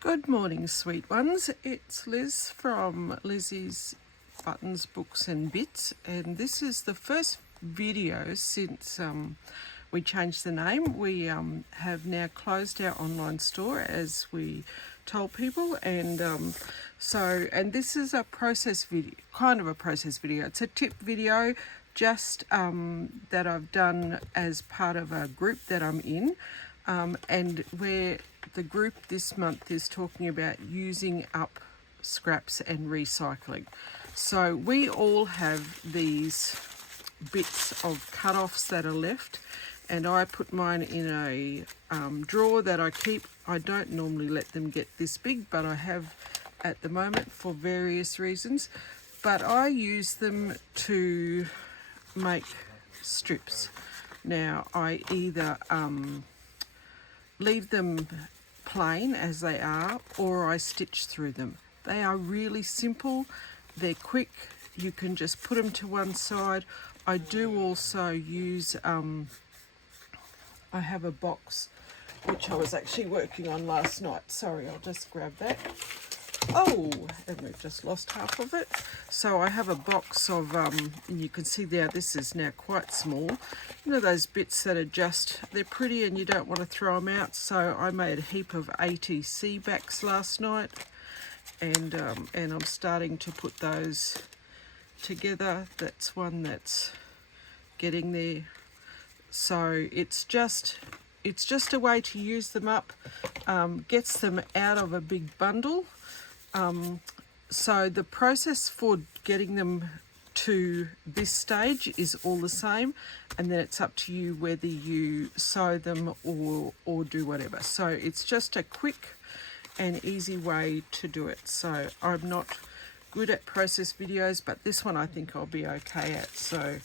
Good morning, sweet ones. It's Liz from Lizzie's Buttons, Books and Bits, and this is the first video since we changed the name. We have now closed our online store, as we told people, and this is a process video, kind of a process video. It's a tip video, just that I've done as part of a group that I'm in, and where the group this month is talking about using up scraps and recycling. So we all have these bits of cut-offs that are left, and I put mine in a drawer that I keep. I don't normally let them get this big, but I have at the moment for various reasons. But I use them to make strips. Now I either leave them plain as they are, or I stitch through them. They are really simple, they're quick, you can just put them to one side. I do also use, I have a box which I was actually working on last night. Sorry, I'll just grab that. Oh, and we've just lost half of it. So I have a box of, and you can see there, this is now quite small. You know those bits that are just, they're pretty and you don't want to throw them out. So I made a heap of ATC backs last night, and I'm starting to put those together. That's one that's getting there. So it's just a way to use them up, gets them out of a big bundle. So the process for getting them to this stage is all the same, and then it's up to you whether you sew them or do whatever. So it's just a quick and easy way to do it. So I'm not good at process videos, but this one I think I'll be okay at, so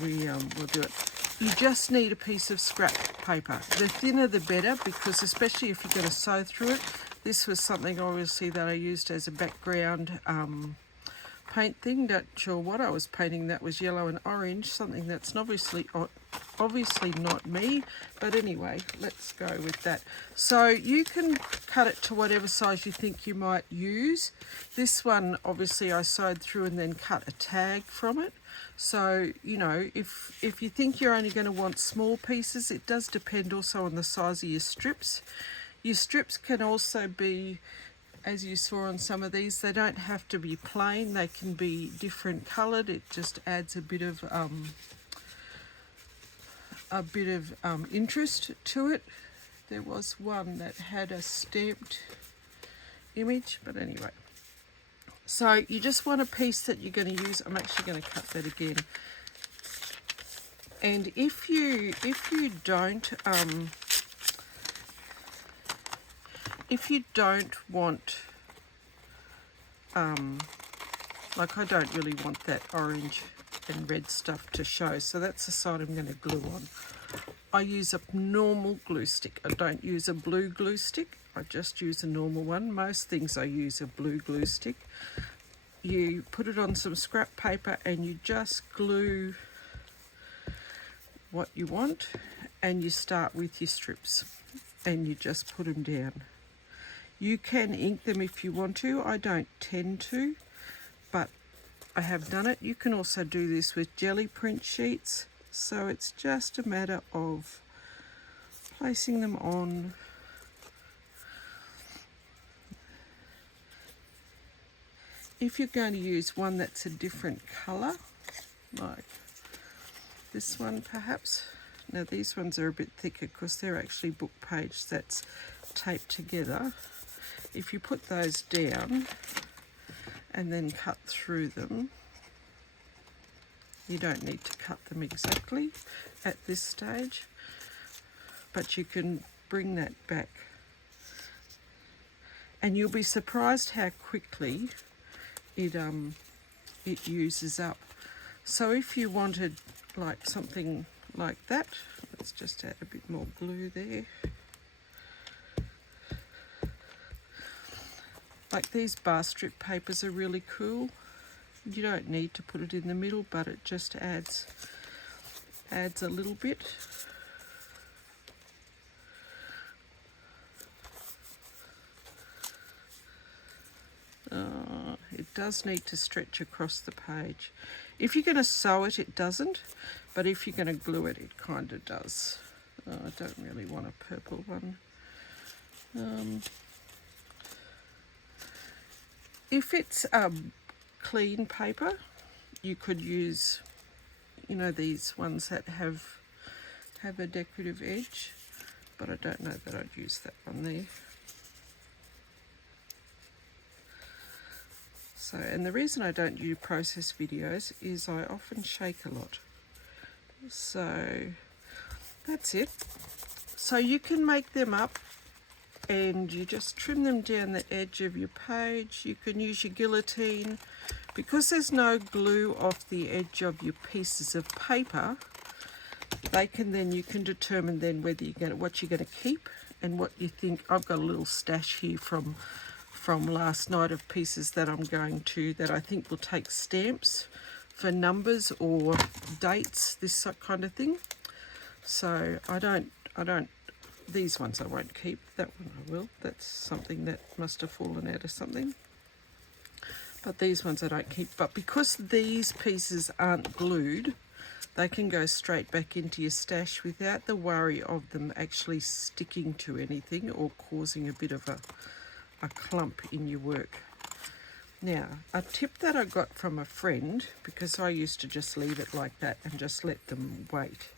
we'll do it. You just need a piece of scrap paper. The thinner the better, because especially if you're going to sew through it. This was something obviously that I used as a background paint thing. Not sure what I was painting. That was yellow and orange, something that's obviously not me. But anyway, let's go with that. So you can cut it to whatever size you think you might use. This one obviously I sewed through and then cut a tag from it. So, you know, if you think you're only going to want small pieces, it does depend also on the size of your strips. Your strips can also be, as you saw on some of these, they don't have to be plain. They can be different coloured. It just adds a bit of interest to it. There was one that had a stamped image, but anyway. So you just want a piece that you're going to use. I'm actually going to cut that again. And if you don't want, like I don't really want that orange and red stuff to show, so that's the side I'm going to glue on. I use a normal glue stick. I don't use a blue glue stick. I just use a normal one. Most things I use a blue glue stick. You put it on some scrap paper and you just glue what you want, and you start with your strips and you just put them down. You can ink them if you want to. I don't tend to, but I have done it. You can also do this with jelly print sheets. So it's just a matter of placing them on. If you're going to use one that's a different colour, like this one perhaps. Now these ones are a bit thicker because they're actually book page that's taped together. If you put those down and then cut through them, you don't need to cut them exactly at this stage, but you can bring that back. And you'll be surprised how quickly it uses up. So if you wanted like something like that, let's just add a bit more glue there. Like these bar strip papers are really cool. You don't need to put it in the middle, but it just adds a little bit. does need to stretch across the page. If you're going to sew it, it doesn't, but if you're going to glue it, it kind of does. Oh, I don't really want a purple one. If it's clean paper, you could use, you know, these ones that have a decorative edge, but I don't know that I'd use that one there. So, and the reason I don't do process videos is I often shake a lot. So that's it. So you can make them up and you just trim them down the edge of your page. You can use your guillotine. Because there's no glue off the edge of your pieces of paper, you can determine then whether what you're going to keep and what you think. I've got a little stash here from last night of pieces that that I think will take stamps for numbers or dates, this kind of thing. So I don't, these ones I won't keep, that one I will. That's something that must have fallen out of something. But these ones I don't keep. But because these pieces aren't glued, they can go straight back into your stash without the worry of them actually sticking to anything or causing a bit of a clump in your work. Now, a tip that I got from a friend, because I used to just leave it like that and just let them wait.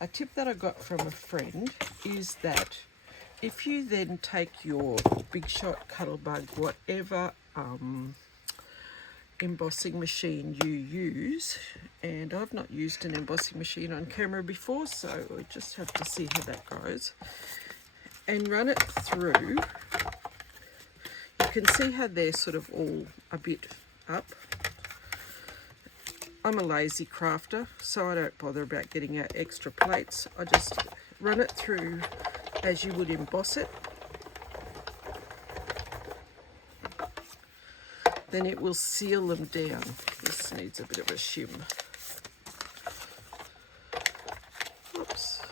A tip that I got from a friend is that if you then take your Big Shot, Cuttlebug, whatever embossing machine you use, and I've not used an embossing machine on camera before, so we just have to see how that goes, and run it through, you can see how they're sort of all a bit up. I'm a lazy crafter, so I don't bother about getting out extra plates. I just run it through as you would emboss it. Then it will seal them down. This needs a bit of a shim. Oops.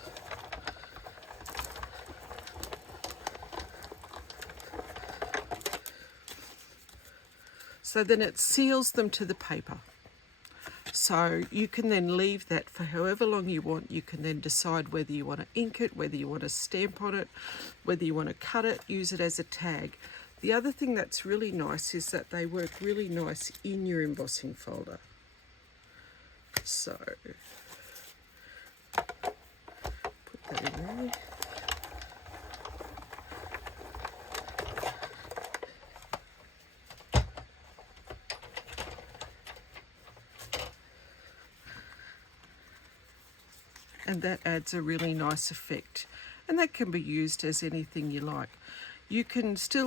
So then it seals them to the paper. So you can then leave that for however long you want. You can then decide whether you want to ink it, whether you want to stamp on it, whether you want to cut it, use it as a tag. The other thing that's really nice is that they work really nice in your embossing folder. So put that in there. And that adds a really nice effect. And that can be used as anything you like. You can still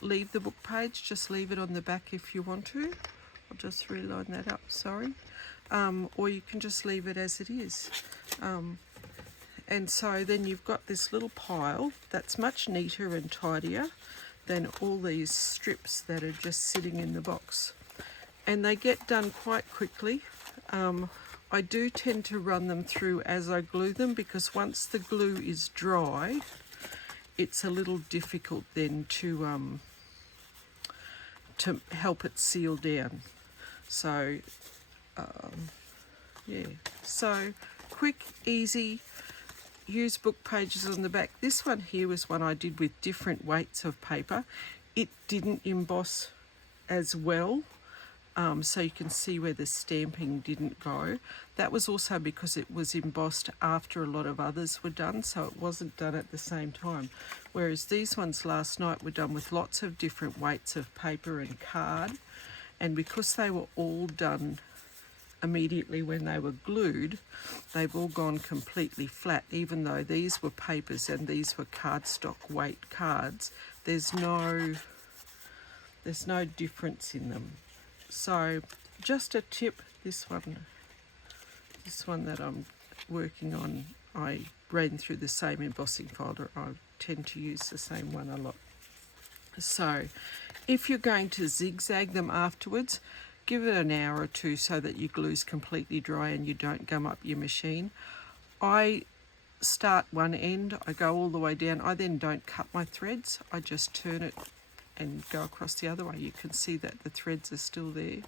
leave the book page, just leave it on the back if you want to. I'll just reline that up, sorry. Or you can just leave it as it is. And so then you've got this little pile that's much neater and tidier than all these strips that are just sitting in the box. And they get done quite quickly. I do tend to run them through as I glue them, because once the glue is dry, it's a little difficult then to help it seal down. So, yeah. So, quick, easy, use book pages on the back. This one here was one I did with different weights of paper. It didn't emboss as well. So you can see where the stamping didn't go. That was also because it was embossed after a lot of others were done, so it wasn't done at the same time. Whereas these ones last night were done with lots of different weights of paper and card, and because they were all done immediately when they were glued, they've all gone completely flat. Even though these were papers and these were cardstock weight cards, there's no difference in them. So just a tip, this one that I'm working on, I ran through the same embossing folder. I tend to use the same one a lot. So if you're going to zigzag them afterwards, give it an hour or two so that your glue's completely dry and you don't gum up your machine. I start one end, I go all the way down, I then don't cut my threads, I just turn it and go across the other way, you can see that the threads are still there.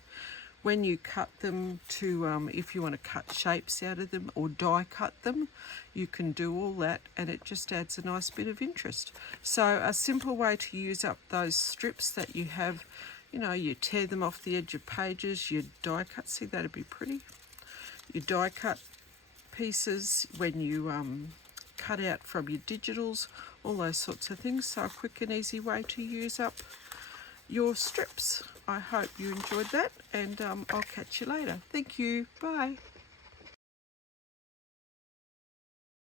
When you cut them to, if you want to cut shapes out of them or die cut them, you can do all that, and it just adds a nice bit of interest. So a simple way to use up those strips that you have, you know, you tear them off the edge of pages, you die cut, see that'd be pretty. You die cut pieces when you cut out from your digitals, all those sorts of things. So a quick and easy way to use up your strips. I hope you enjoyed that, and I'll catch you later. Thank you. Bye.